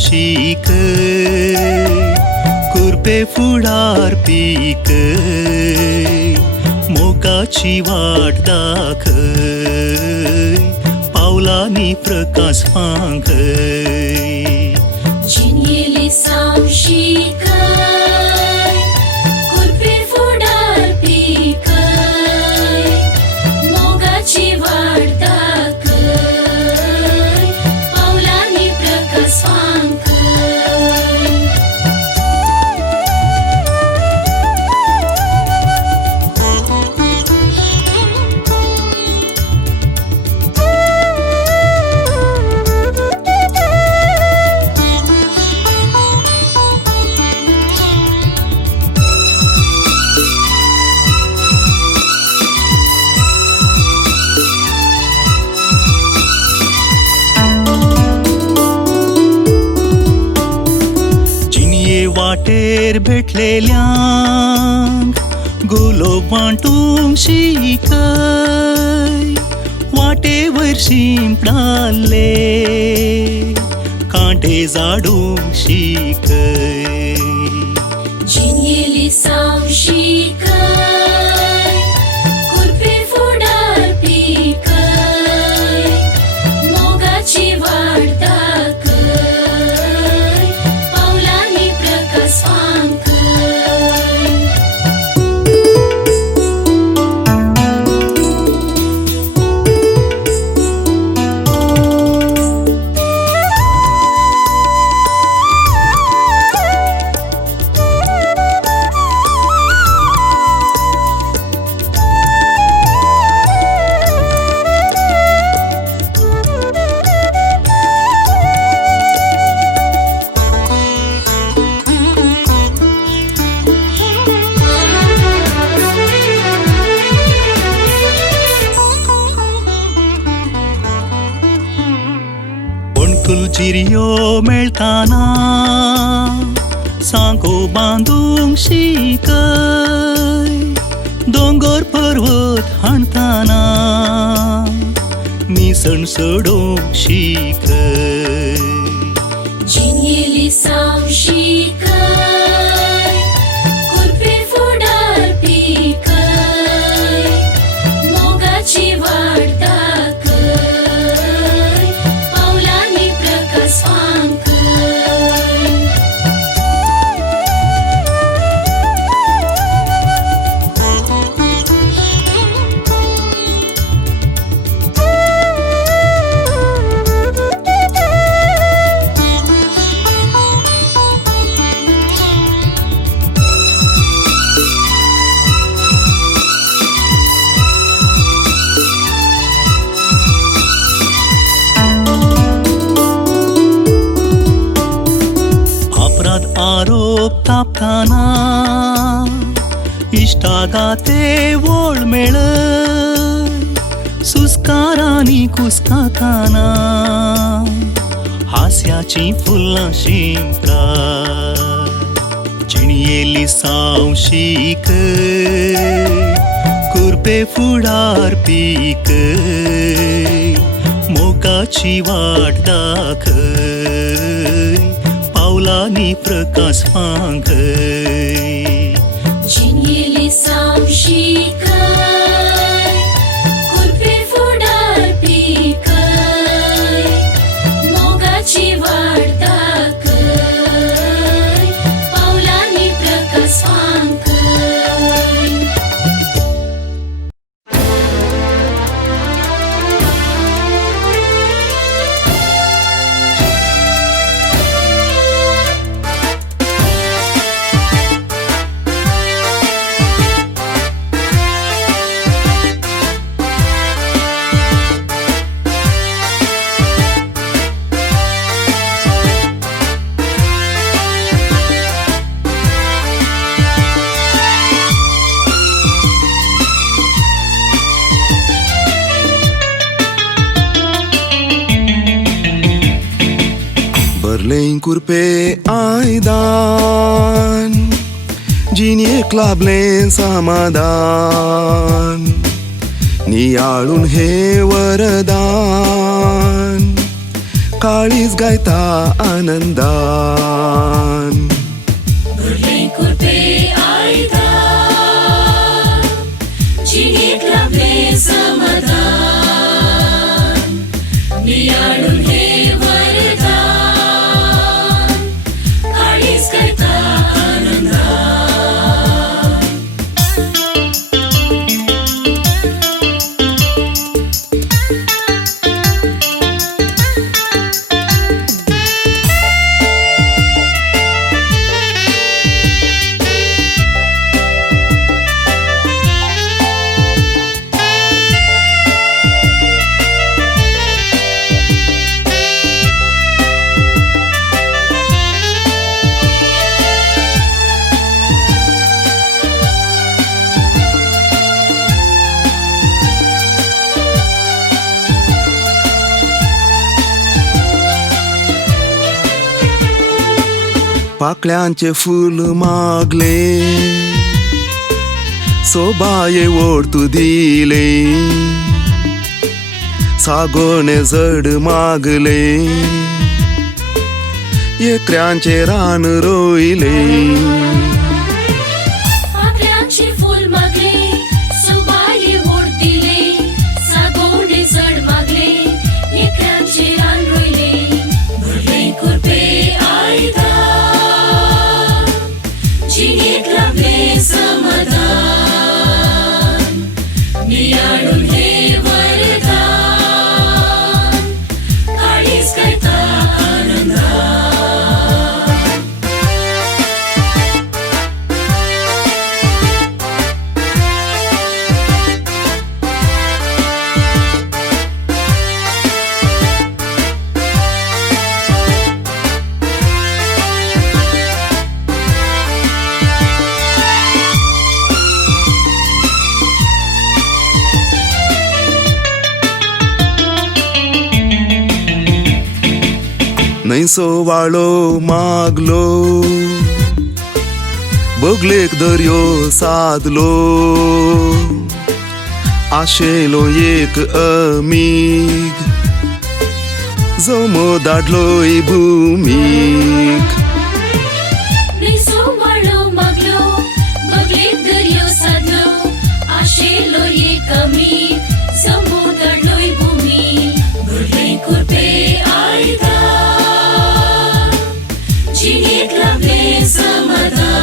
सांशिक कुरपे फुडार पीक मोगाची वाट दाखय पावलांनी प्रकाश फांकय जिनियेली सांशिक कुरपे फुडार पीक मोगाची वाट दाखय पावलांनी प्रकाश फांकय वाटेर भेटलेल्यांक गोलोब वांटूंक शिकय वाटे वयर शिंपडाले कांटे झाडूंक शिकय जिनियेली सांशिक कुरपे फुडार पीक मोगाची वाट दाखय पावलांनी प्रकाश फांकय चिरयो मेळटाना सांको बांदूंक शिकय दोंगर पर्वत हाणटाना निसण सोडूंक शिकय जिनियेली सांशिक कुरपे फुडार पीक मोगाची वाट दाखय पावलांनी प्रकाश फांकय आरोप तापताना इश्टागाते वोळ मेळय सुस्कारांनी कुसकाताना हास्याची फुलां शिंपतात जिणयेली सांशिक कुरपे फुडार पीक मोगाची वाट दाखय पावलांनी प्रकाश फांकय जिनियेली सांशिक कुरपे फुडार पीक मोगाची वाट दाखय पावलांनी प्रकाश फांकय Berlin curpe aidan Ginie clablen samadan नियाळून हे वरदान काळीज गायता आनंदान. भरले कुर्पे आयदान, जिणेक लाभले समाधान, नियाळून हे वरदान, काळीज गायता आनंदान. पाकळ्यांचे फूल मागले, सोबाये ओढतू दिले, सागोने जड मागले, एकऱ्यांचे रान रोईले. पाकळ्यांचे फूल मागले, सोबाये ओढ दिले, सागोने जड मागले, एकऱ्यांचे रान रोईले. भरले कुर्पे आयदान, जिणेक लाभले समाधान, नियाळून हे वरदान, काळीज गायता आनंदान. नैसो वाळो मागलो, बोगलेक दर्यो साधलो, आशेलो एक अमीग, जमो धाडलोय भूमीक. निसो वाळो मागलो, बगलेक दर्यो साधलो, आशेलो एक अमीग, जमो धाडलोय भूमी. भरले कुर्पे आयदान, जिणेक लाभले समाधान,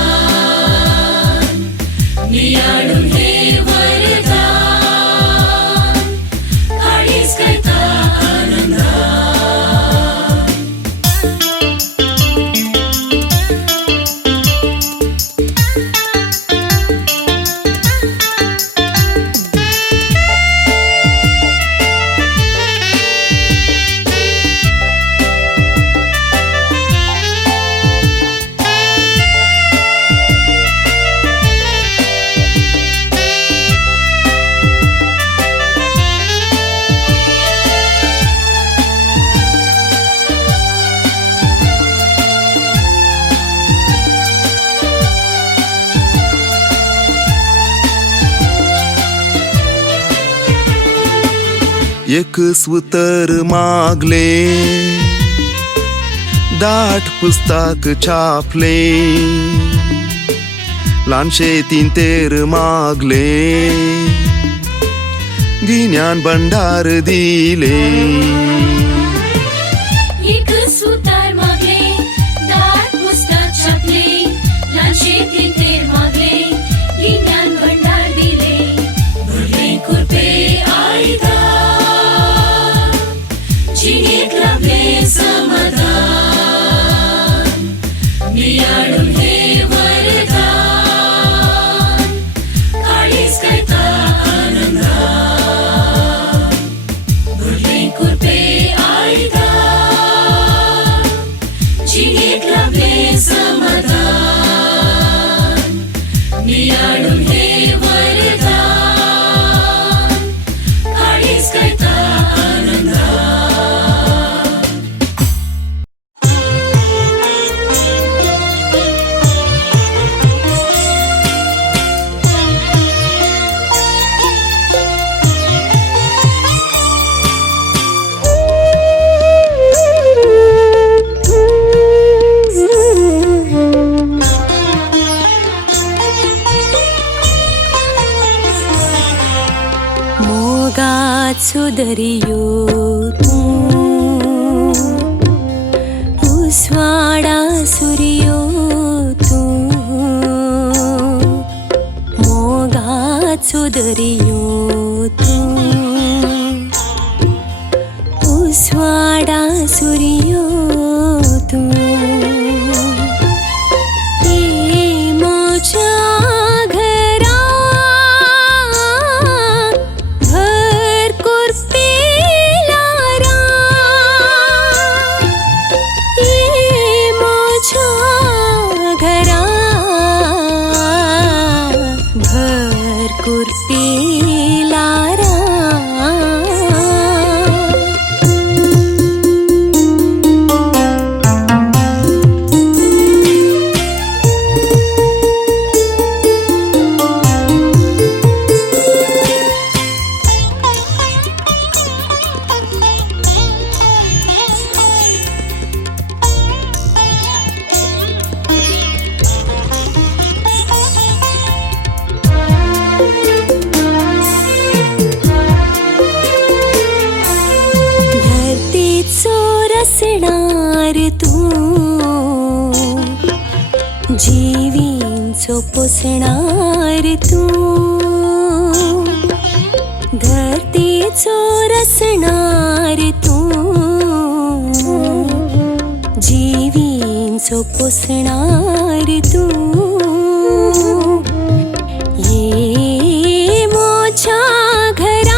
नियाळून हे वरदान, काळीज गायता आनंदान. एक सूतर मागले, दाट पुस्तक छापले, ल्हानशे तेर मागले, गिन्यान भंडार दिले. एक सुतार मागले, दाट पुस्तक छापले, ल्हानशे तेर मागले, गिन्यान भंडार दिले. भरले कुर्पे आयदान, जिणेक लाभले समाधान, नियाळून हे वरदान, काळीज गायता आनंदान. भरले कुर्पे दरियो तू उस्वाडा सूर्यो तू मोगाचो दरियो तू उस्वाडा सूर्यो तू रसणार तू जीवींचो पोसणार तू धरतीचो रसणार तू जीवींचो पोसणार तू ये मोच्या घरा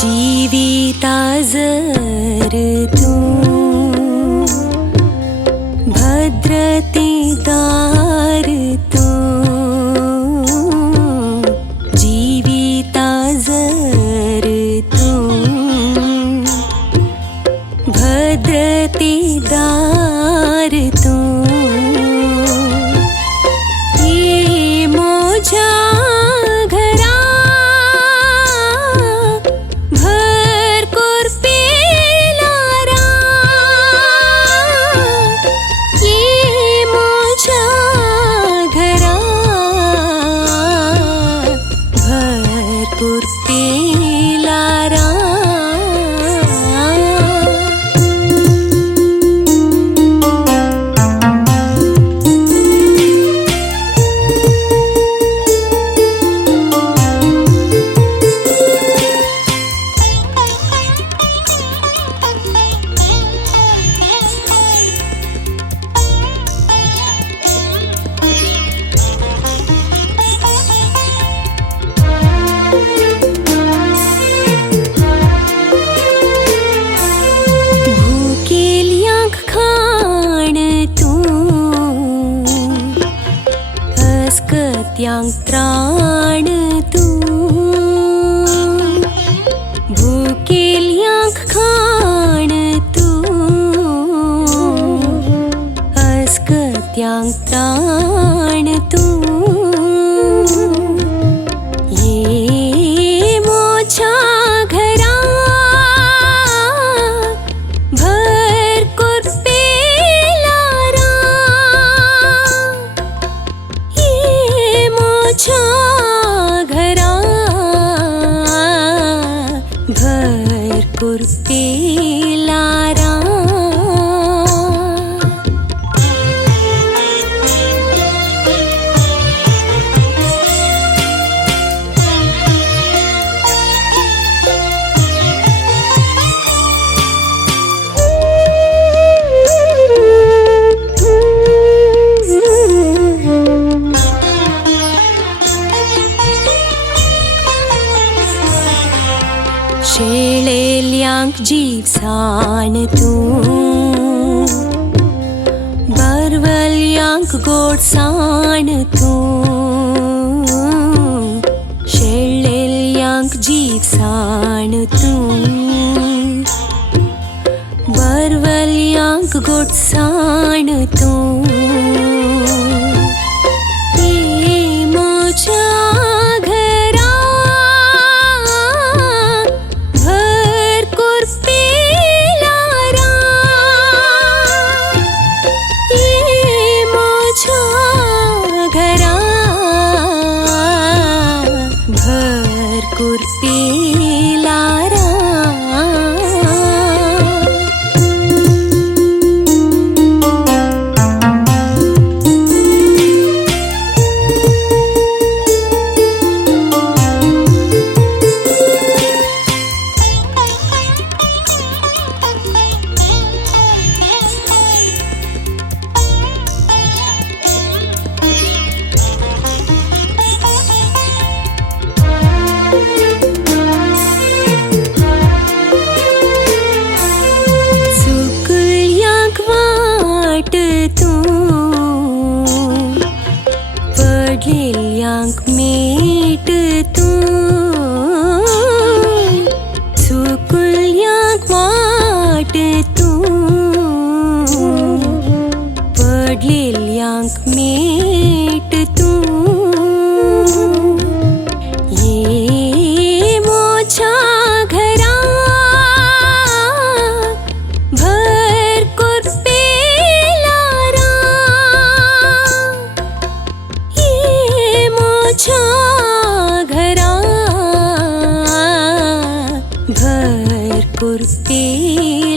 जीविता जर तू भद्रतेदार तू जीविता जर तू भद्रतेदार तू ये मोजा अस्कत्यांक त्राण तू भुकेल्यांक खाण तू अस्कत्यांक त्राण तू ये मोच्या घरा भर कुर्पेला घरा भर कुर्पेला साण तूं बारवल्यांक गोड साण तूं शेळ्ळेल्यांक जीव साण तूं बारवल्यांक गोड साण तूं ये म्हज्या घरा भर कुर्पेलारा ये म्हज्या घरा भर कुर्पेलारा चुकल्यांक वाट तूं पडलेल्यांक मीठ तूं चुकल्यांक वाट तूं पडलेल्यांक मीठ तूं ये म्हज्या घरा भर कुर्पेलारा ये म्हज्या घरा भर कुर्पेलारा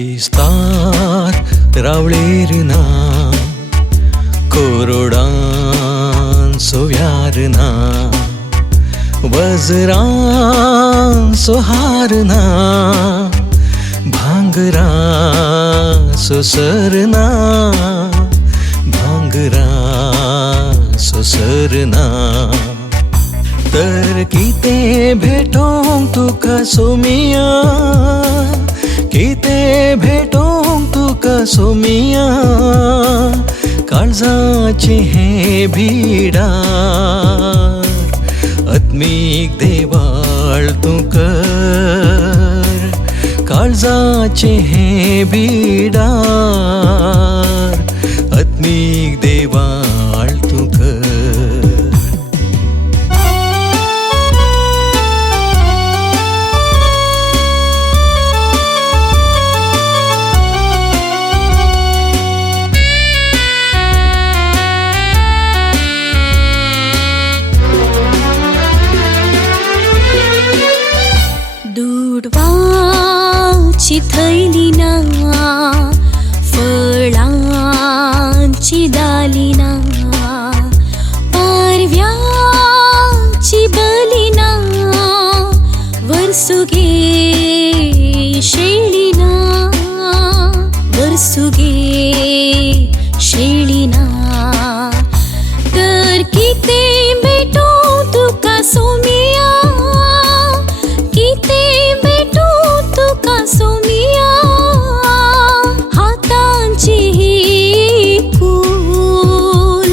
विस्तार रावळेर ना कोरोडान सोव्यार ना वज्रान सोहार ना भांगरा सोसर ना भांगरा सोसर ना तर कितें भेटोंक तुका सोमिया कितें भेटोंक तुका सोमिया काळजाचे हे भिडार आत्मीक देवाळ तूं कर काळजाचे हे भिडार आत्मीक देवाळ तूं कर दूडवाची थैली ना फळांची दाली ना पारव्याची बली ना वर्सुगे शेळी ना वर्सुगे शेळी ना तर कितें भेटो तुका सोमिया कितें भेटो तुका सोमिया हातांची ही कूल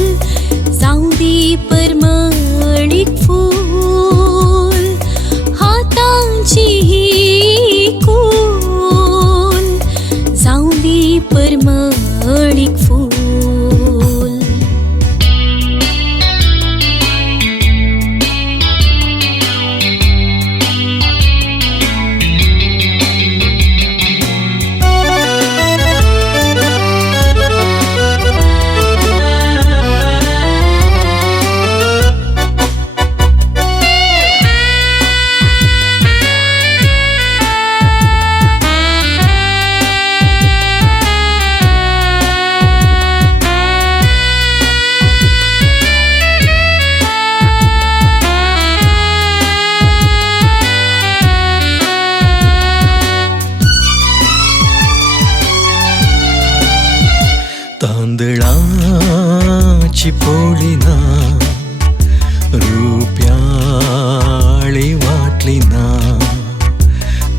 जावं दी परमळीक फूल हातांची ही कूल जावं दी परमळीक फूल तांदळाची पोळी ना रुप्याळी वाटली ना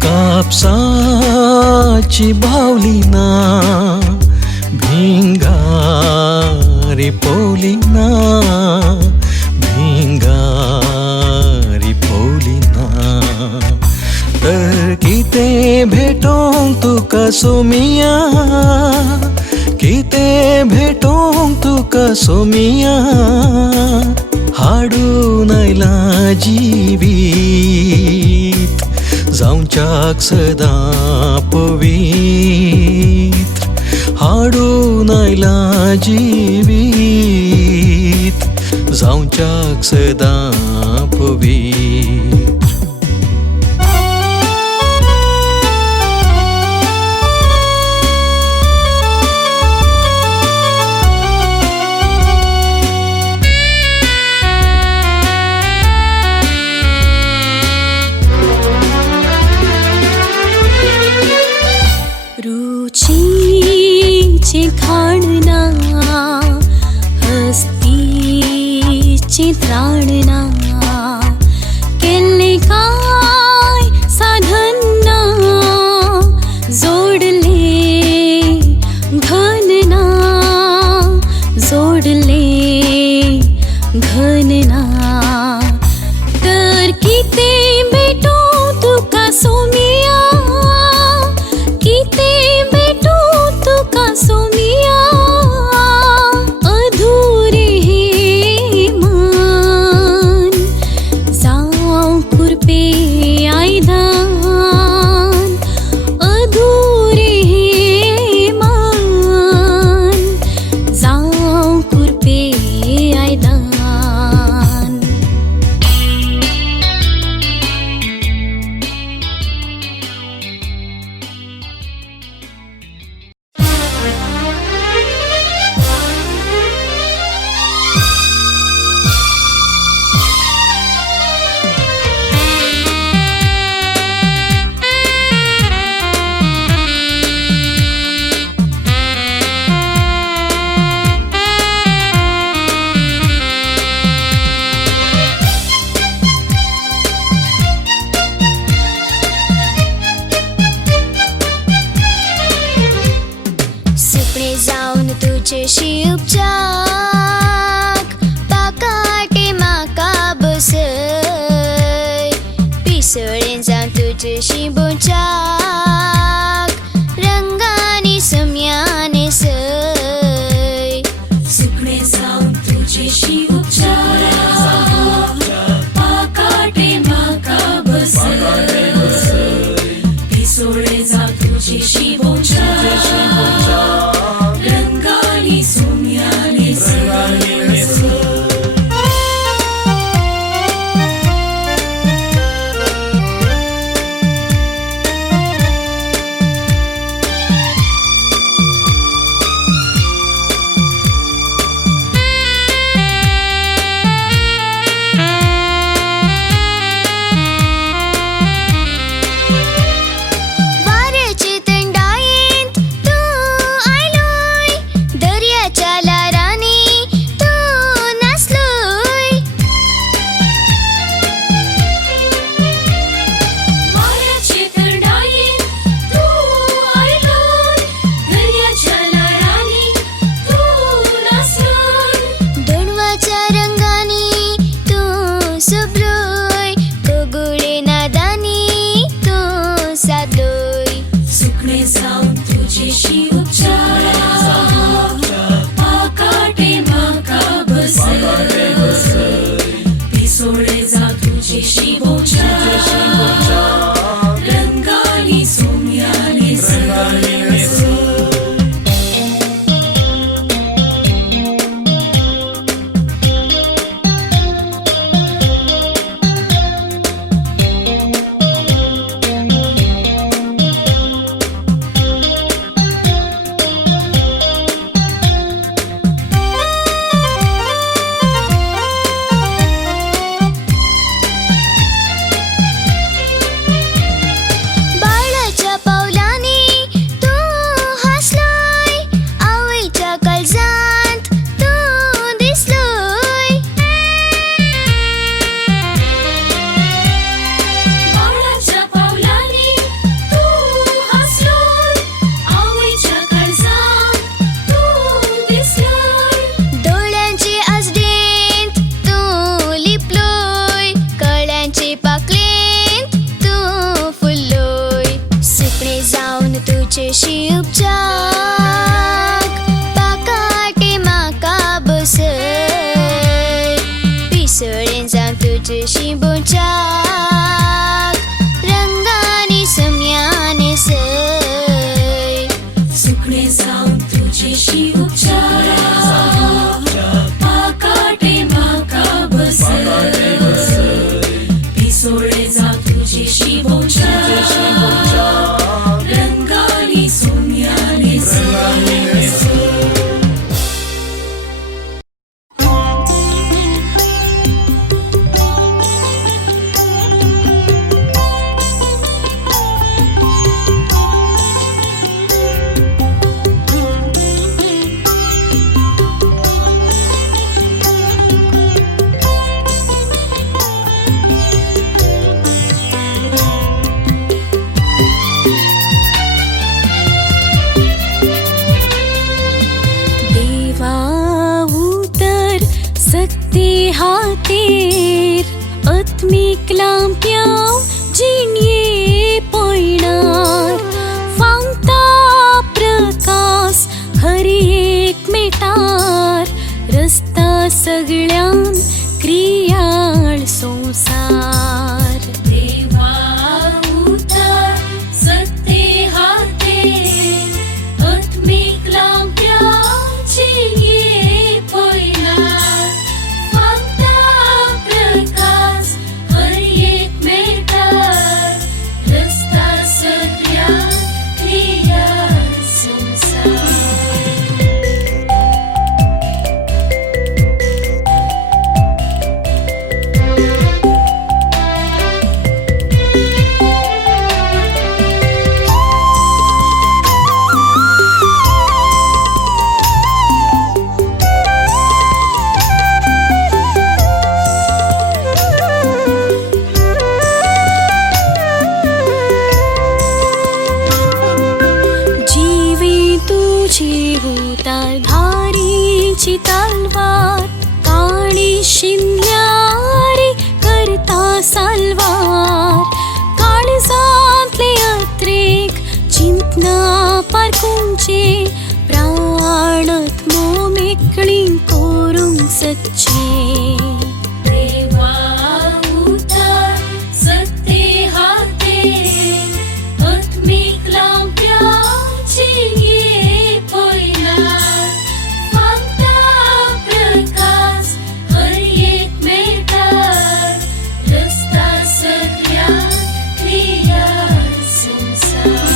कापसाची बावली ना भिंगारी पोली ना भिंगारी पोली ना तर किते भेटोंक तुका सोमिया किते भेटोंक तुका सोमिया हाडून आयला जिवीत जावच्याक सदां पवित्र हाडून आयला जिवीत जावच्याक सदां पवित्र रुचीचे खाण ना हस्तीचे त्राण ना केल्ले काय साधन ना जोडले घन ना जोडले घन ना तर किते भेटो तुका सोमिया किते भेटो तुका सोमिया अधुरे हे मन जावं कुरपे आयदान अधुरे हे मन जावं कुरपे आयदान सुपणे जाऊन तुझेशी उपचाक पाकाटे म्हाका बसय पिसळें जावन तुझेशी बोचाक रंगानी सम्याने सय सुकणे जाऊन तुझेशी उपचार पाकाटे म्हाका बसय पिसोळे जाऊन तुझेशी बोचार रंगानी सोम्याने सय सकते हातेर आत्मिक लांप्याव जिणये पळणार वांगता प्रकाश हर एक मेटार रस्ता सगळ्यान क्रियाळ संसार देवा उतर सकते हातेर आत्मिक लांप्याची ये पळणार वांगता प्रकाश हर एक मेटार रस्ता सगळ्या क्रिया संसार जीवे तुझी होतार धारीची तलवार काळी शिंद्यारी करता सालवार काळजातले अत्रेक चिंतना पारकुंचे प्राणत मोमेकळी कोरुंग सच्चे देवा उतर सकते हातेर आत्मिक लांप्याची ये पळणार वांगता प्रकाश हर एक मेटार रस्ता सगळ्या क्रिया संसार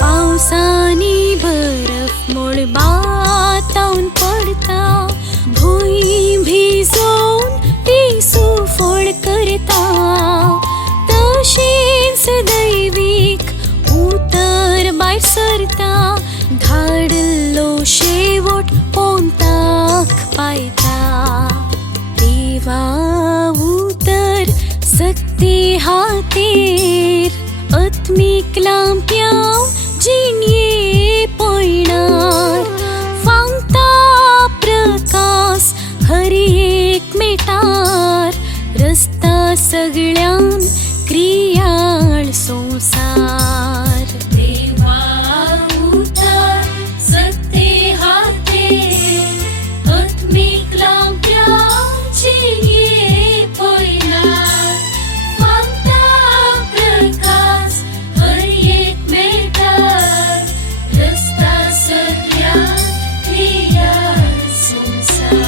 पावसानी बरफ मोड बातावन पडता भुई भिजोवन पिसू फोड करता तशेंच दैवीक उतर भायर सरता धाडलो शेवट पोंताक पायता देवा उतर सकते हातेर आत्मिक लांप्याव जिणये पळणार वांगता प्रकाश हर एक मेटार रस्ता सगळ्यान क्रियाळ संसार देवा उतर सकते हातेर आत्मिक लांप्याची ये पळणार वांगता प्रकाश हर एक मेटार रस्ता सगळ्या क्रिया संसार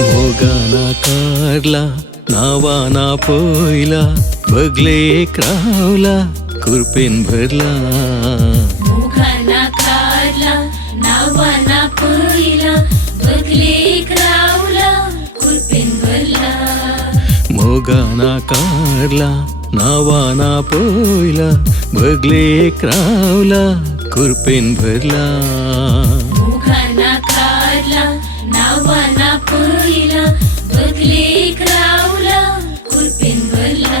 मोगाना कारला नावाना पयला बगले एक रावला कुरपेन भरला मुखाना काढला नावाना पहिला बगलेक रावला कुरपेन भरला मोगाना कारला नावाना पयला बगले एक रावला कुरपेन भरला मुखाना काढला नावाना पहिला बगलेक रावला कुरपेन भरला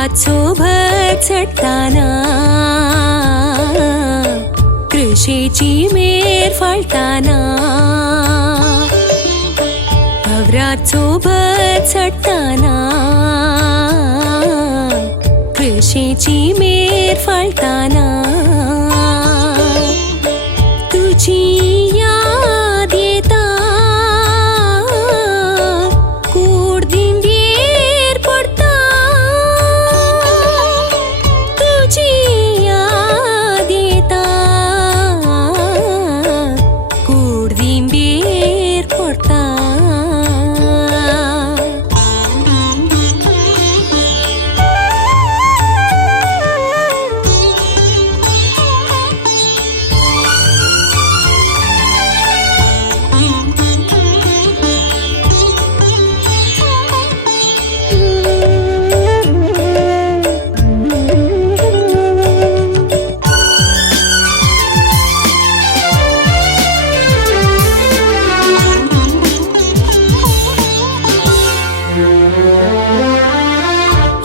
वावरात सोबत चढताना कृषीची मेर फळताना वावरात सोबत चढताना कृषीची मेर फळताना तुझी याद येता कुडदिंडीर पडता तुझी याद येता कुडदिंडीर पडता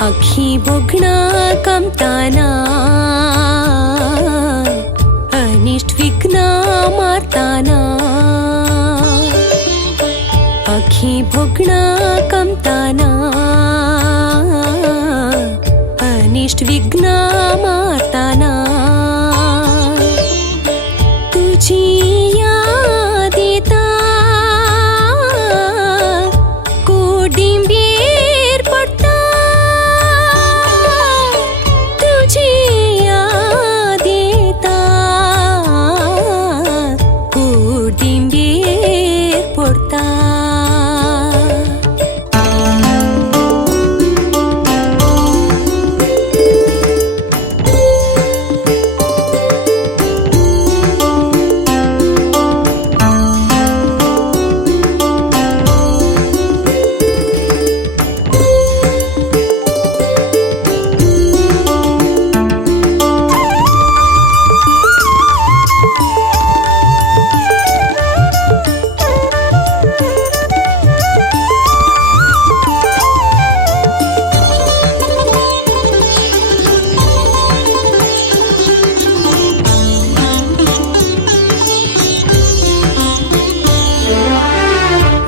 अखी बोगणा कमताना अनिष्ट विघ्न मारताना अखी बोगणा कमताना अनिष्ट विघ्न मारताना तुझी याद येता कोडिंबीर पडता तुझी याद येता कोडिंबीर पडता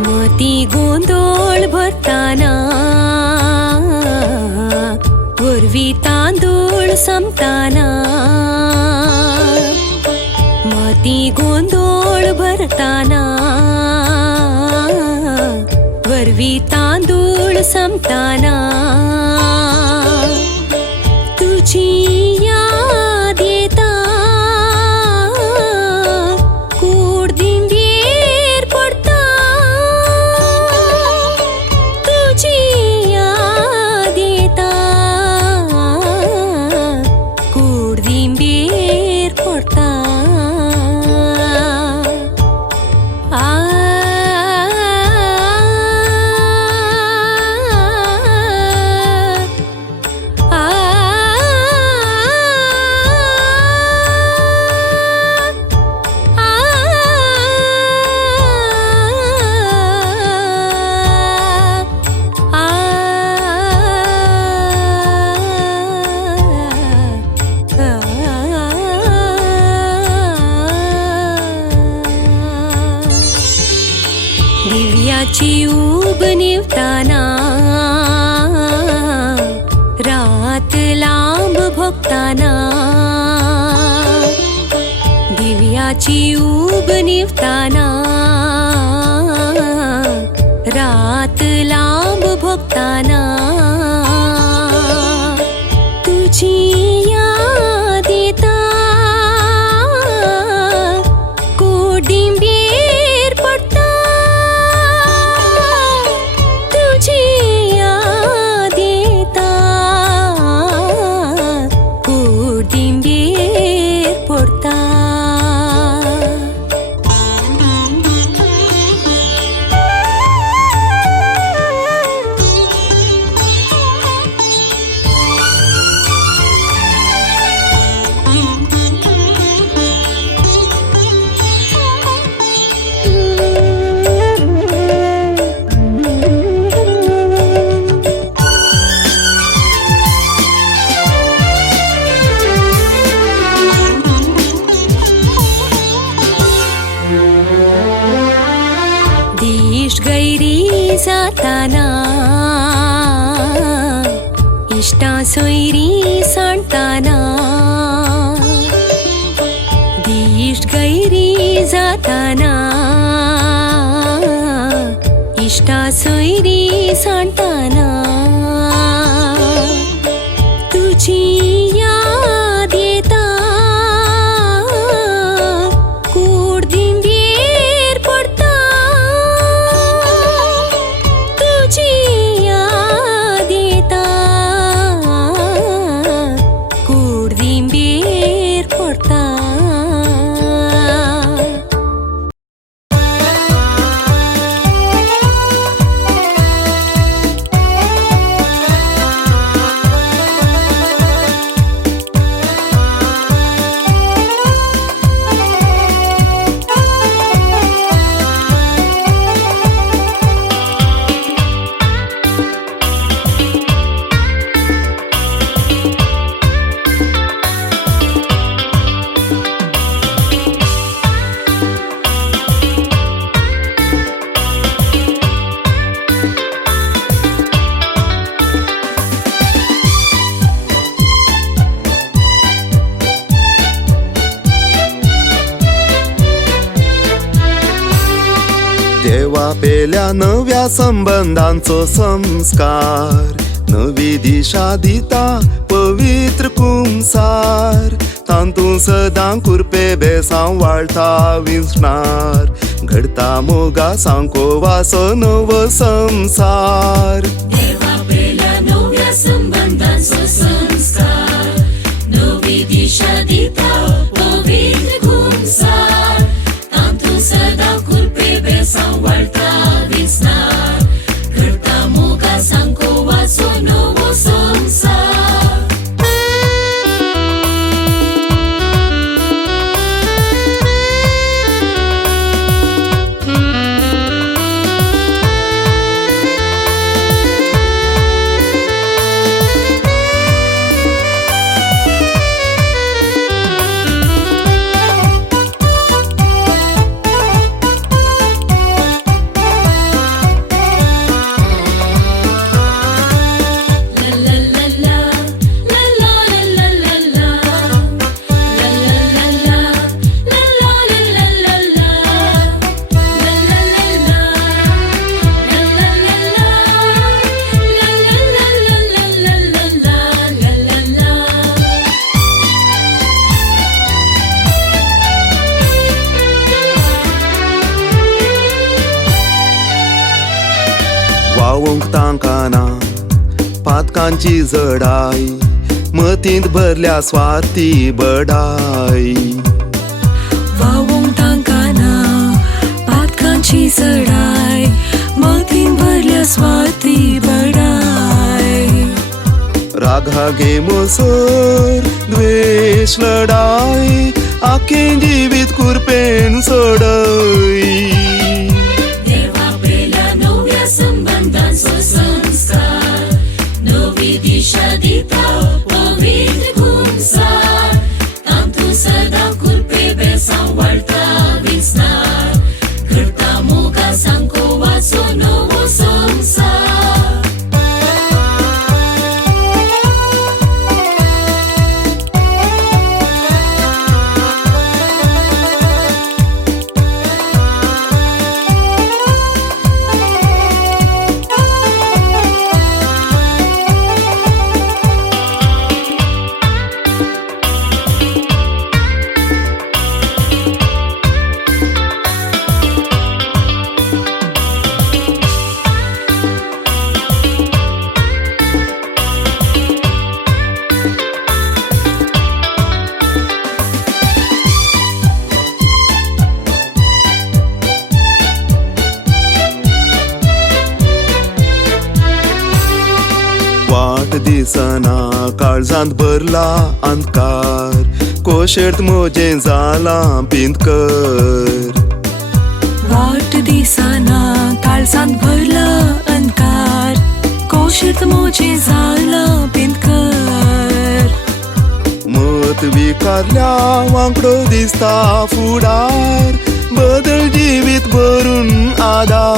मोती गोंधळ भरताना पूर्वी तांदूळ संपताना मोती गोंधळ भरताना वरवी तांदूळ संपताना तुझी याद येता कुडदिंडीर पडता तुझी याद येता कुडदिंडीर पडता दिव्याची उब निवताना रात लांब भोगताना दिव्याची उब निवताना रात लांब भोगताना तुझी याद येता कोडिंबीर पडता तुझी याद येता कोडिंबीर पडता दिश गैरी जाताना इष्टा सोयरी सांडताना दिश गैरी जाताना इष्टा सोयरी सांडताना तुझी याद येता कुडदिंबेर पडता तुझी याद येता कुडदिंबेर पडता देवा पेल्या नव्या संबंधांचो संस्कार नवी दिशा दिता पवित्र कुंसार तांतूं सदां कुरपे बेसांव वाळटा विसणार घडता मोगा सांको वासो नवो संसार देवा पेल्या नव्या संबंधांचो संस्कार नवी दिशा दिता पवित्र खुमसार तांतूं सदां कुरपे बेसांव वाळटा विसणार घडता मोगा सांको वाचो नवो संसार वावूंक तांकां ना पातकांची जडाय मतींत भरल्या स्वार्थी बडाय वावूंक तांकां ना पातकांची चढाय मतीन भरल्या स्वार्थी बडाय रागा गेमोसोर द्वेष लढाय आखें जिवीत कुरपेन सोडय देवा पेल्या नव्या संबंधांचो संस्कार नवी दिशा दिता पवित्र खुमसार तांतूं सदां कुरपे बेसांव वाळटा विसणार घडता मोगा सांको वाचो नवो संसार वाट दिसना काळजांत भरला अंधकार कोशेर्त मोजें जाला बिंदकर वाट दिसना काळजांत भरला अंधकार कोशेर्त मोजें जाला बिंदकर मत विकारल्या वांकडो दिसता फुडार बदल जिवीत भरून आदार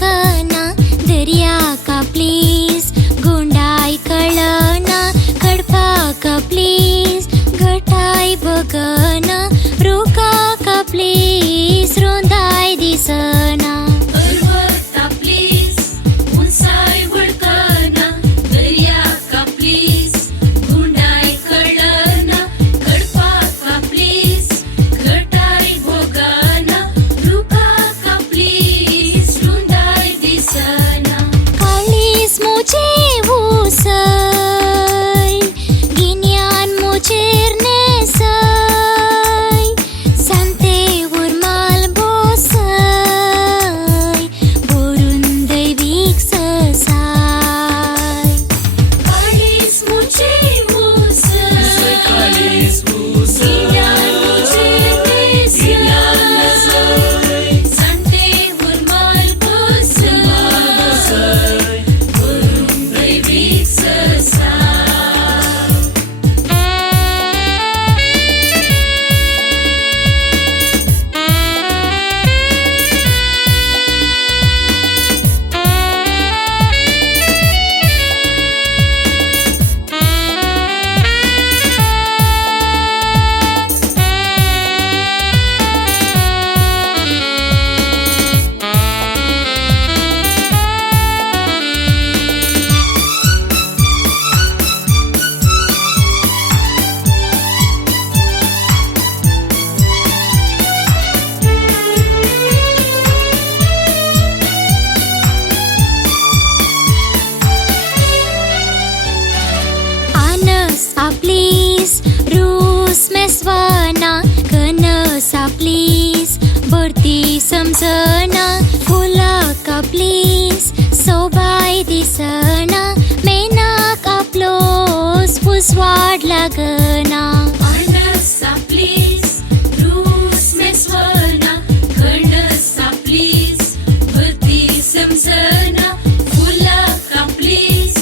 वळकना दर्याका प्लीज गोंडाय कळना कडपाका प्लीज घटाय बगना रोकाका प्लीज रोंदाय दिसना पर्वता प्लीज उंचाय वळकना दर्याका प्लीज गुंडाय कळना कडपाका प्लीज घटाय भोगना रुकाका प्लीज रुंदाय दिसना काळीस मोचे उसय गिन्यान मोचेर नेसय सांते उर्माल बोसय भरून दैवीक ससाय काळीस मुचे उसय काळीस गिन्यान मुचेर नेसय सांते उर्माल बोसय भरून दैवीक ससाय Anasa please, रूस मेसवाना कनसा प्लीज बरती समजना फुलाका प्लीज सोबाय दिसना मेनाक आपलोस पुसवाड लागना अनसा प्लीज रूस मेसवाना कणसा प्लीज भरती समजना फुलाका प्लीज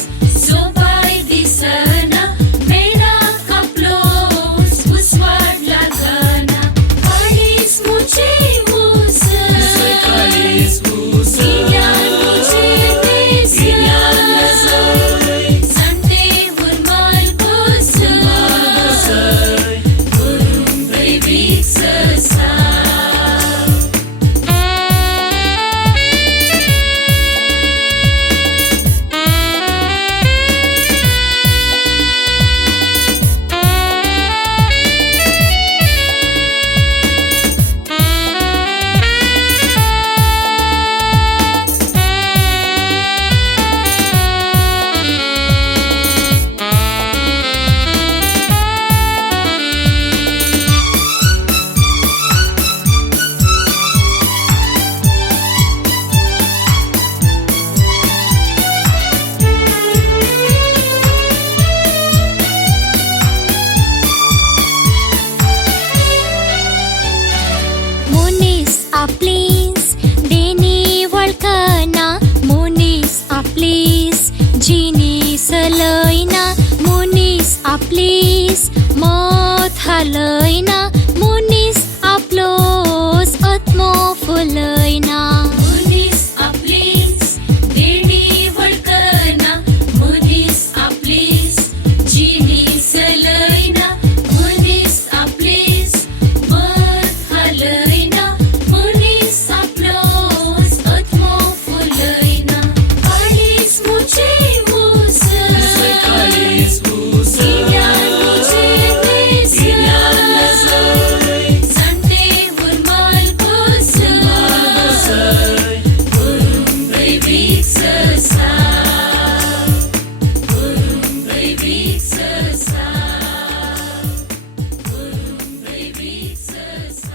सोबाय दिसना मेना कापलोस पुसवाड लागना काळीस मुचे उसय काळीस गिन्यान मुचेर नेसय सांते उर्माल बोसय भरून दैवीक ससाय मोनिस प्लीज देनी वळकना मोनिस प्लीज जिनी सलयना मोनिस प्लीज मत हालयना मोनिस आपलोस आत्मो फुलयना मुनीस प्लीज देणी वळकना मुनीस प्लीज जिनी सलयना मुनीस प्लीज मत हालयना मुनीस आपलोस आत्मो फुलयना काळीस मुचे उसय काळीस गिन्यान मुचेर नेसय सांते उर्माल बोसय भरून दैवीक ससाय भरून दैवीक ससाय भरून दैवीक ससाय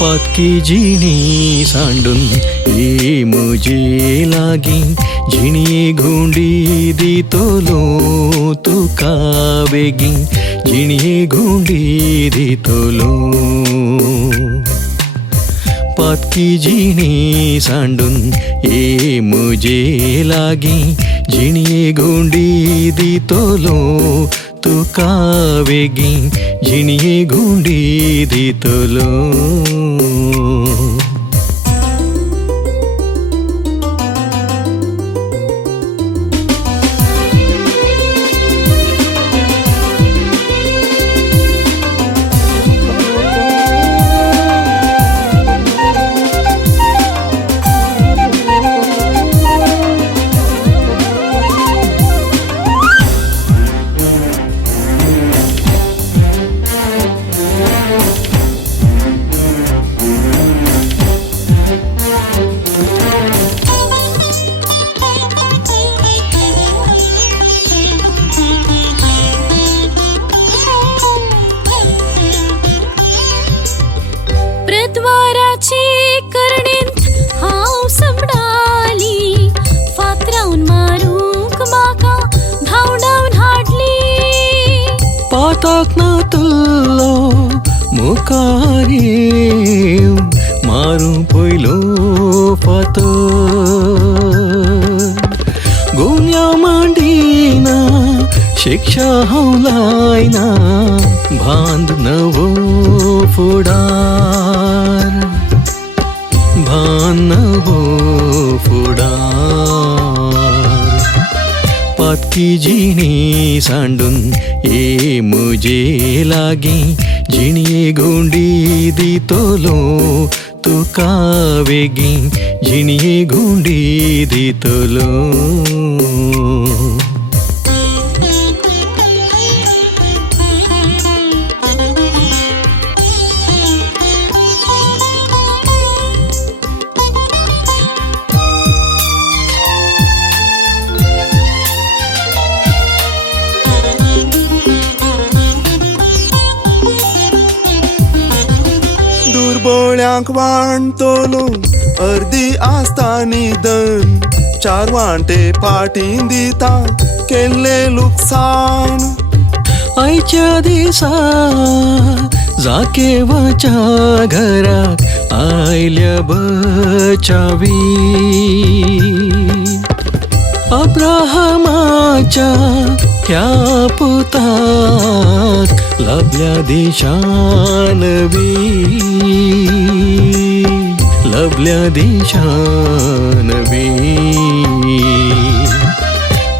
पातकी जिणी सांडून ये मुजे लागी जिणिये घुंडी दितलो तुका बेगीन जिणिये घुंडी दितलो पातकी जिणी सांडून ये मुजे लागी जिणिये घुंडी दितलो तुका बेगीन जिणिये घुंडी दितलो प्रद्वाराची करणींत हांव संबडाली फातरावन मारूंक म्हाका धांवडावन हाडली पाताक ना तुल्लो मुखार येवन मारूं पयलो फातर गुन्या मांडिना शिक्षा हांव लायना भांद नवो फुडार भान नवो फुडार पातकी जिणी सांडून ये मुजे लागी जिणिये घुंडी दितलो तुका बेगीन जिणिये घुंडी दितलो दुर्बळ्यांक वांटतलो अर्दी आसता निदन चार वांटे फाटीं दिता केल्ले लुकसाण आयच्या दिसा जाके वच्या घराक आयल्या बचावी अब्राहमाच्या ह्या पुताक लभल्या दिशानवी लभल्या दिशानवी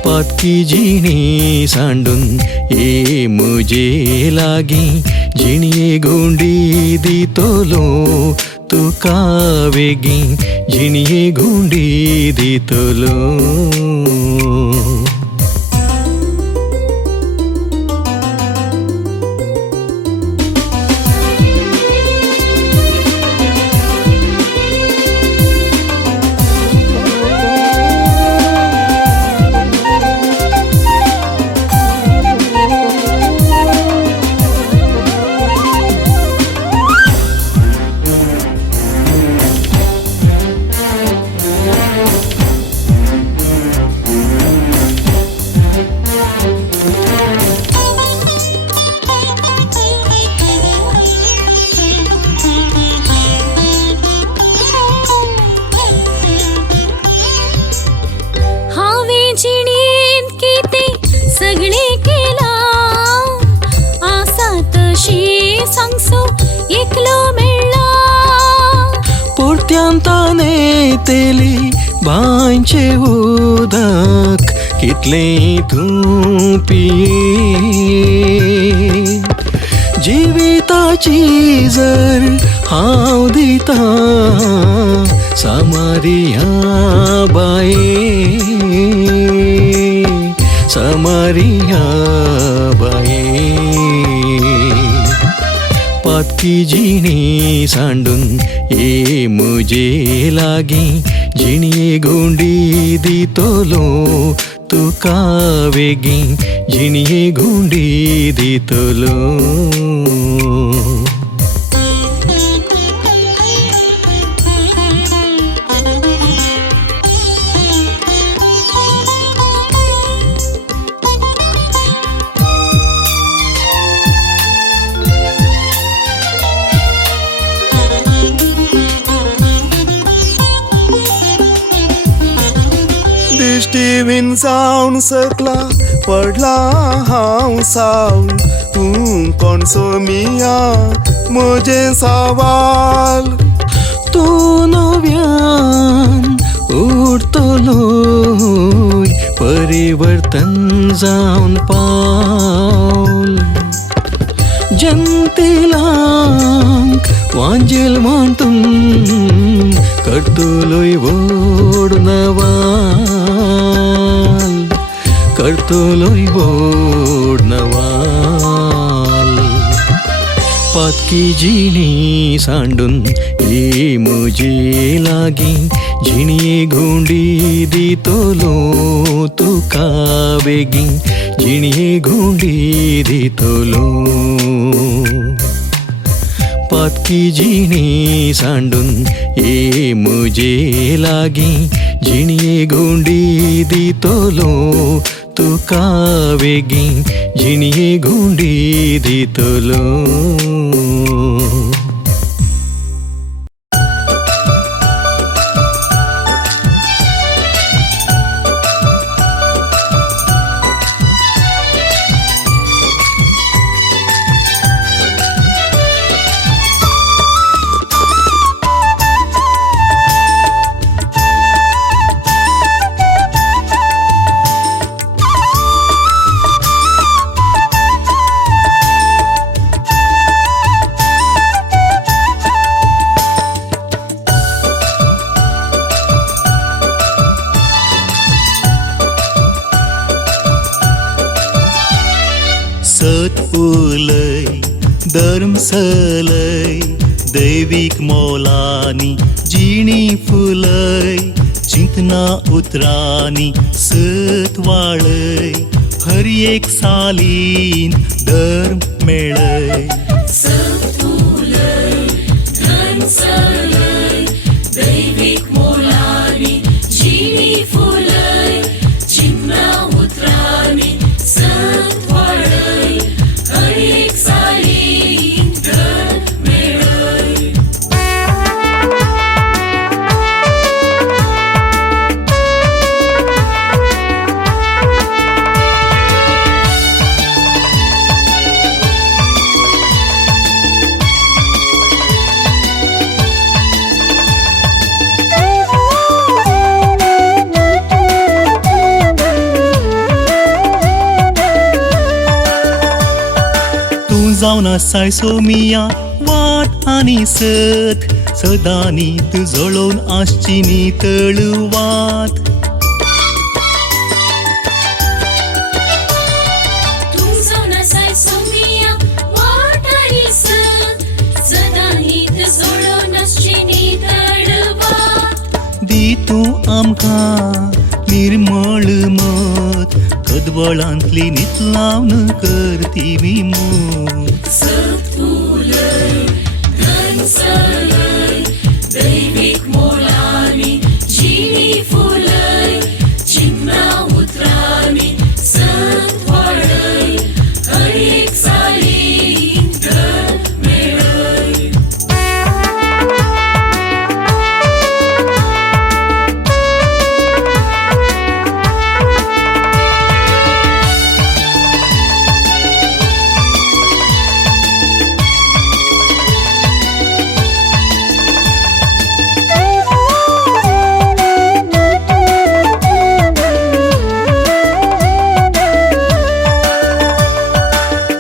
पातकी जिणी सांडून ये मुजे लागी जिणिये घुंडी दितलो तुका बेगीन जिणिये घुंडी दितलो पोरत्यांताने तेली बांचे उदक कितले तूं पिये जिविताची जर हांव दिता समारिया बाये समारिया बाये पातकी जिणी सांडून ये मुजे लागी जिणिये घुंडी दितलो तुका बेगीन जिणिये घुंडी दितलो विण जावन सकला पडला हांव सावल तूं कोण सोमिया म्हजे सवाल तूं नव्यान उठतलोय परिवर्तन जावन पावल जनतेलांक वांजेल म्हणतून करतलोय व्हड नवाल करतलोय व्हड नवाल पातकी जिणी सांडून ये म्हजे लागीं जिणये गुंडी दितलो तुका बेगीन जिणये गुंडी दितलो पातकी जिणी सांडून ये म्हजे लागीं जिणये गुंडी दितलो तुका बेगीन जिणये गुंडी दितलो सत उलय धर्म सलय दैवीक मोलानी जिणी फुलय चिंतना उतरानी सत वाळय हर एक सालीन धर्म मेळय सतुलय धन सलय दैविक मोलानी जिणी फुलय चिन्ना उतरानी सत वाळय हर एक सालीन धन मेळय तूं जावन आसाय सोमिया वाट आनी सत सदांनी तूं जळोवन आसची नी तळवात तुमचो नसाय सोमिया वाटारी सत सदा हीत सोडो नसचिनी तडवा दी तूं आमकां निर्मळ मत कदबळांतली नितलावन करती विमूत सतुलय धन सलय दैविक मोलानी जिणी फुलय चिन्ना उतरानी सत वाळय हर एक सालीन धन मेळय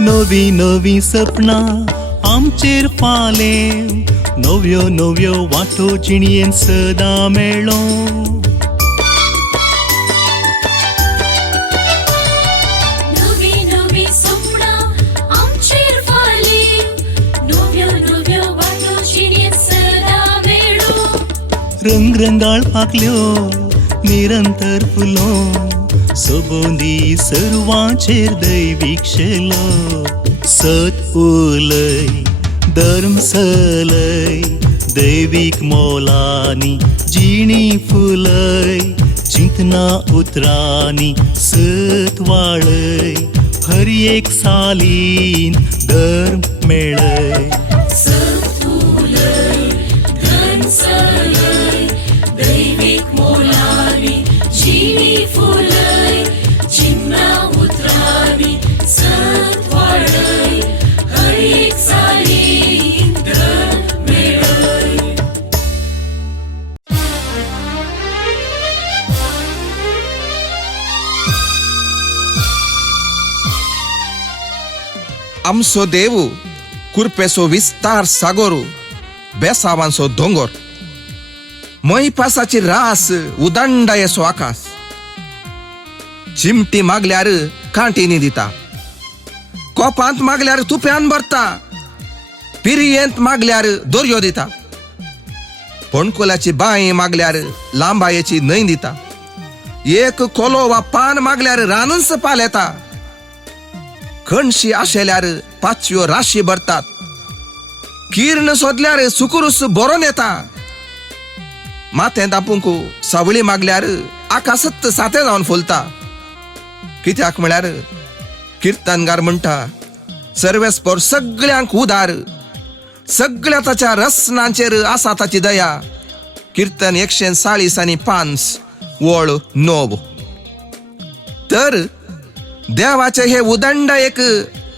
नवी नवी सपनां आमचेर फालें नव्यो नव्यो वाटो जिणयेन सदां मेळ्ळो नवी नवी सपना आमचेर फाली नव्यो नव्यो वाटो जिणेत सदा मेळो रंगरंगाळ पाकल्यो निरंतर फुलो सोबोंदी सर्वांचेर दैवीक शेलो सत उलय धर्म सलय दैवीक मोलानी जिणी फुलय चिंतना उतरानी सत वाळय हर एक सालीन धर्म मेळय सतुलय धन सलय दैविक मोलानी जिणी फुलय आमचो देव कुरपेसो विस्तार सागोरू बेसावांचो दोंगोर मैपासाची रास उदंड येसो आकाश चिमटी मागल्यार कांटिनी दिता कोपांत मागल्यार तुप्यान भरता पिरयेंत मागल्यार दोरयो दिता पणकुलाची बांय मागल्यार लांबायेची न्हंय दिता एक कोलो वा पान मागल्यार रानूच पाल येता कणशी आशेल्यार पाचव्यो राशी भरतात किर्ण सोदल्यार सुकुरूस बरोन येता माथें दापूंक सावळी मागल्यार आकाशत सातें जावन फुलता कित्याक म्हळ्यार किर्तनगार म्हणटा सर्वेस्पर सगळ्यांक उदार सगळ्या ताच्या रसनांचेर आसा ताची दया किर्तन 140:5 वळ 9 तर देवाचे हे उदंड एक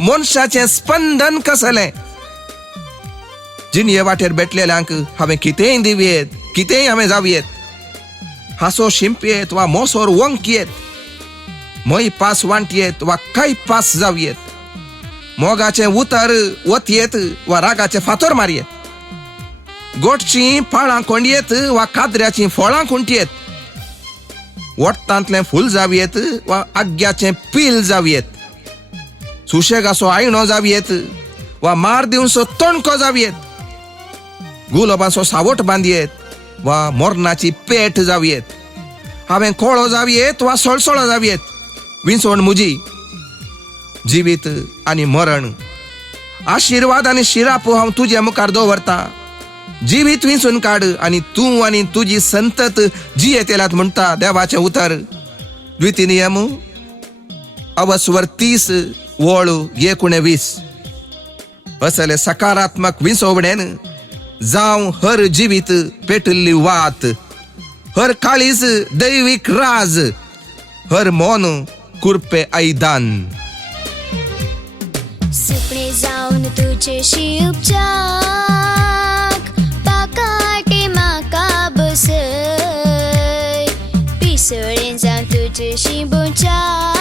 मनशाचे स्पंदन कसलें जिणये वाटेर बेटलेल्यांक हांवें कितेंय दिवयेत कितेंय हांवें जावयेत हांसो शिंपयेत वा मोसोर वंकयेत मै पास वांटयेत वा कांय पास जावयेत मोगाचे उतर वतयेत वा रागाचे फातर मारयेत गोठचीं पाळां कोंडयेत वा काद्र्याचीं फळां खुंटयेत वट्टांतलें फूल जावयेत वा आग्याचें पील जावयेत सुशेगाचो आयणो जावयेत वा मार दिवचो तणको जावयेत गुलाबाचो सावट बांदयेत वा मोरणाची पेट जावयेत हांवें कोळो जावयेत वा सळसळो जावयेत विंचवण मुजी जिवीत आनी मरण आशिर्वाद आनी शिरापू हांव तुजे मुखार दवरतां जिवीत विंचून काड आनी तूं आनी तुजी संतत जियेत येल्यात म्हणटा देवाचें उतर द्वितीनियम अवस्वर 30 वळ 19 असले सकारात्मक विंचोवणेन जावं हर जिवीत पेटल्ली वात हर काळीज दैवीक राज हर मोन कुरपे आयदान सुपणे जावन तुझेशी उपचाक पाकाटे म्हाका बसय पिसळें जावन तुझेशी बोचाक